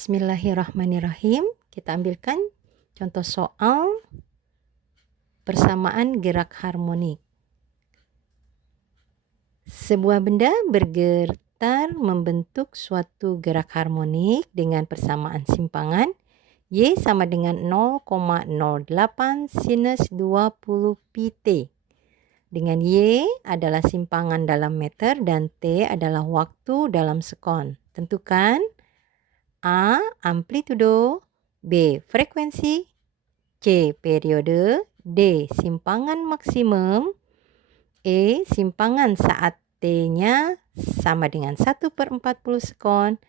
Bismillahirrahmanirrahim. Kita ambilkan contoh soal persamaan gerak harmonik. Sebuah benda bergetar membentuk suatu gerak harmonik dengan persamaan simpangan Y sama dengan 0,08 sinus 20 pt. Dengan Y adalah simpangan dalam meter dan T adalah waktu dalam sekon. Tentukan A. Amplitudo, B. Frekuensi, C. Periode, D. Simpangan maksimum, E. Simpangan saat T-nya sama dengan 1/40 sekon,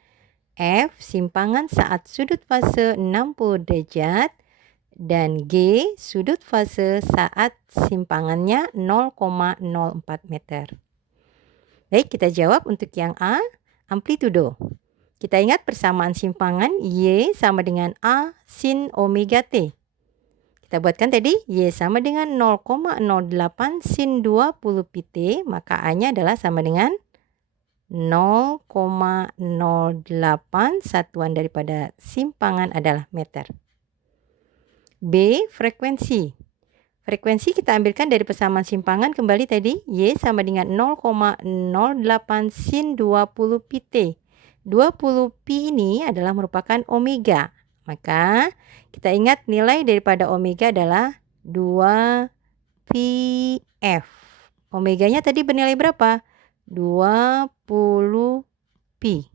F. Simpangan saat sudut fase 60 derajat, dan G. Sudut fase saat simpangannya 0,04 meter. Baik, kita jawab untuk yang A, amplitudo. Kita ingat persamaan simpangan Y sama dengan A sin omega T. Kita buatkan tadi Y sama dengan 0,08 sin 20 pt, maka A-nya adalah sama dengan 0,08, satuan daripada simpangan adalah meter. B. Frekuensi. Frekuensi kita ambilkan dari persamaan simpangan kembali tadi Y sama dengan 0,08 sin 20 pt. 20 pi ini adalah merupakan omega. Maka kita ingat nilai daripada omega adalah 2 pi f. Omeganya tadi bernilai berapa? 20 pi.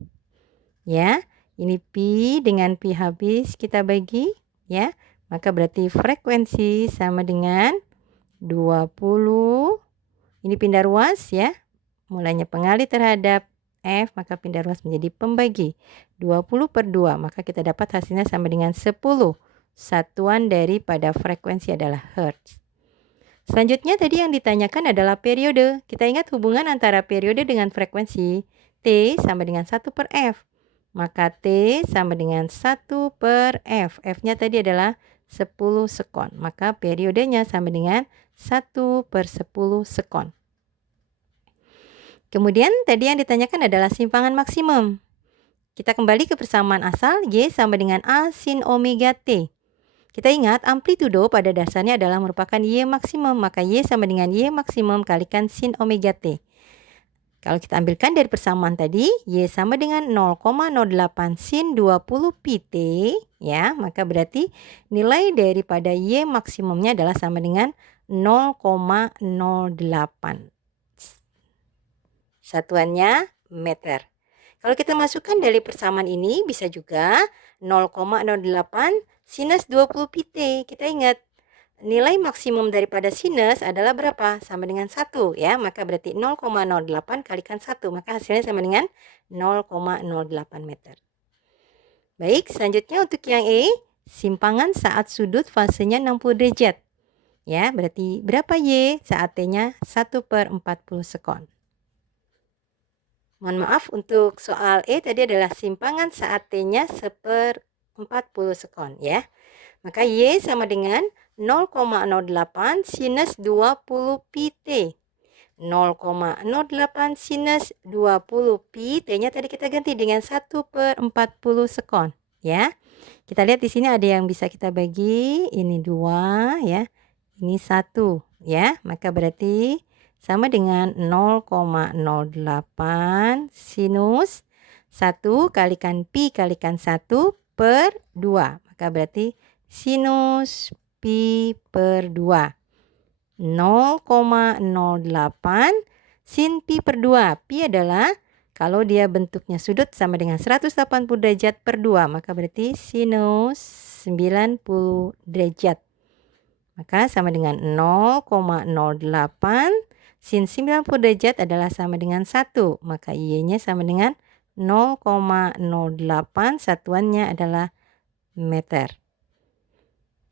Ya, ini pi dengan pi habis kita bagi, ya. Maka berarti frekuensi sama dengan 20. Ini pindah ruas, ya. Mulanya pengali terhadap F, maka pindah ruas menjadi pembagi. 20/2, maka kita dapat hasilnya sama dengan 10. Satuan daripada frekuensi adalah Hertz. Selanjutnya tadi yang ditanyakan adalah periode. Kita ingat hubungan antara periode dengan frekuensi. T sama dengan 1/F. Maka T sama dengan 1/F. F-nya tadi adalah 10 sekon. Maka periodenya sama dengan 1/10 sekon. Kemudian tadi yang ditanyakan adalah simpangan maksimum. Kita kembali ke persamaan asal Y sama dengan A sin omega T. Kita ingat amplitudo pada dasarnya adalah merupakan Y maksimum, maka Y sama dengan Y maksimum kalikan sin omega T. Kalau kita ambilkan dari persamaan tadi, Y sama dengan 0,08 sin 20 pt, ya, maka berarti nilai daripada Y maksimumnya adalah sama dengan 0,08. Satuannya meter. Kalau kita masukkan dari persamaan ini bisa juga 0,08 sinus 20 pt. Kita ingat nilai maksimum daripada sinus adalah berapa? Sama dengan 1, ya. Maka berarti 0,08 kalikan 1, maka hasilnya sama dengan 0,08 meter. Baik, selanjutnya untuk yang E, simpangan saat sudut fasenya 60 derajat. Ya, berarti berapa Y saat T-nya 1/40 sekon. Mohon maaf, untuk soal E tadi adalah simpangan saat T-nya 1/40 sekon, ya. Maka Y sama dengan 0,08 sinus 20 pt. 0,08 sinus 20 pi, T-nya tadi kita ganti dengan 1/40 sekon, ya. Kita lihat di sini ada yang bisa kita bagi, ini 2, ya. Ini 1, ya. Maka berarti sama dengan 0,08 sinus 1 kalikan pi kalikan 1/2. Maka berarti sinus pi per 2. 0,08 sin pi per 2. Pi adalah kalau dia bentuknya sudut sama dengan 180 derajat per 2. Maka berarti sinus 90 derajat. Maka sama dengan 0,08 sin 90 derajat adalah sama dengan 1. Maka Y-nya sama dengan 0,08, satuannya adalah meter.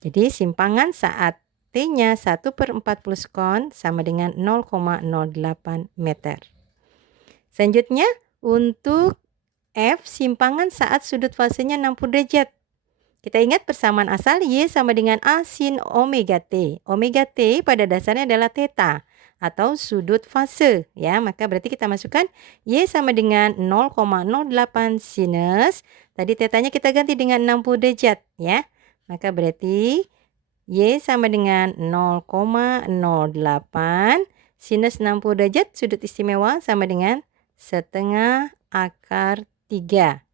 Jadi simpangan saat T-nya 1/40 sekon sama dengan 0,08 meter. Selanjutnya untuk F, simpangan saat sudut fasenya 60 derajat. Kita ingat persamaan asal Y sama dengan A sin omega T. Omega T pada dasarnya adalah theta. atau sudut fase ya. Maka berarti kita masukkan Y sama dengan 0,08 sinus. Tadi tetanya kita ganti dengan 60 derajat ya. Maka berarti Y sama dengan 0,08 sinus 60 derajat sudut istimewa sama dengan setengah akar 3.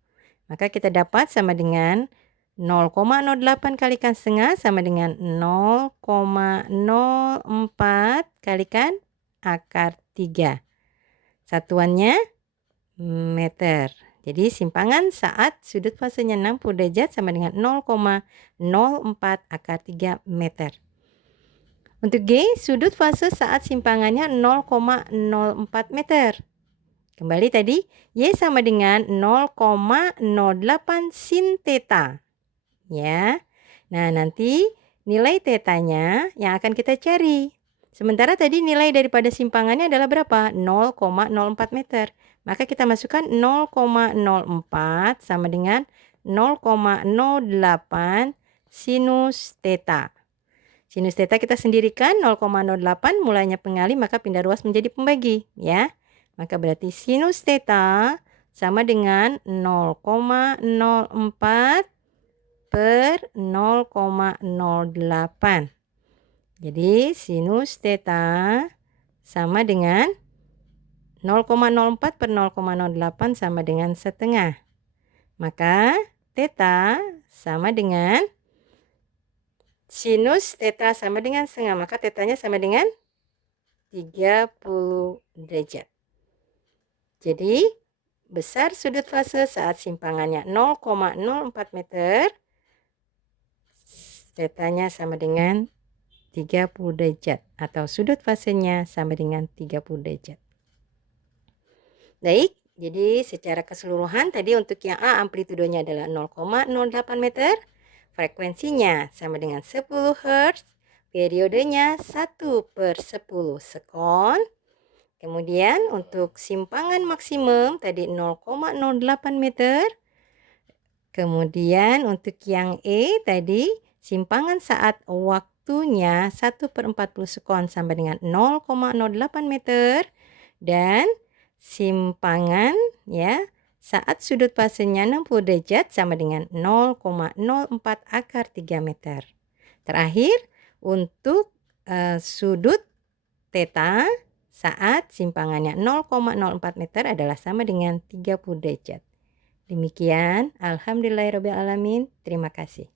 Maka kita dapat sama dengan 0,08 kalikan setengah sama dengan 0,04 kalikan akar 3. Satuannya meter. Jadi simpangan saat sudut fasenya 60 derajat sama dengan 0,04 akar 3 meter. Untuk G, sudut fase saat simpangannya 0,04 meter. Kembali tadi, Y sama dengan 0,08 sin theta. Ya. Nah, nanti nilai tetanya yang akan kita cari. Sementara tadi nilai daripada simpangannya adalah berapa? 0,04 meter. Maka kita masukkan 0,04 sama dengan 0,08 sinus theta. Sinus theta kita sendirikan 0,08 mulainya pengali maka pindah ruas menjadi pembagi ya. Maka berarti sinus theta sama dengan 0,04 per 0,08. Jadi sinus theta sama dengan 0,04 per 0,08 sama dengan setengah. Maka theta sama dengan sinus theta sama dengan setengah. Maka tetanya sama dengan 30 derajat. Jadi besar sudut fase saat simpangannya 0,04 meter. Tetanya sama dengan 30 derajat atau sudut fasenya sama dengan 30 derajat. Baik, jadi secara keseluruhan tadi untuk yang A amplitudenya adalah 0,08 meter, frekuensinya sama dengan 10 Hz, periodenya 1/10 sekon. Kemudian untuk simpangan maksimum tadi 0,08 meter. Kemudian untuk yang E tadi simpangan saat waktunya 1/40 sekon sama dengan 0,08 meter. Dan simpangan ya saat sudut fasenya 60 derajat sama dengan 0,04 akar 3 meter. Terakhir untuk sudut theta saat simpangannya 0,04 meter adalah sama dengan 30 derajat. Demikian, alhamdulillahirabbil alamin. Terima kasih.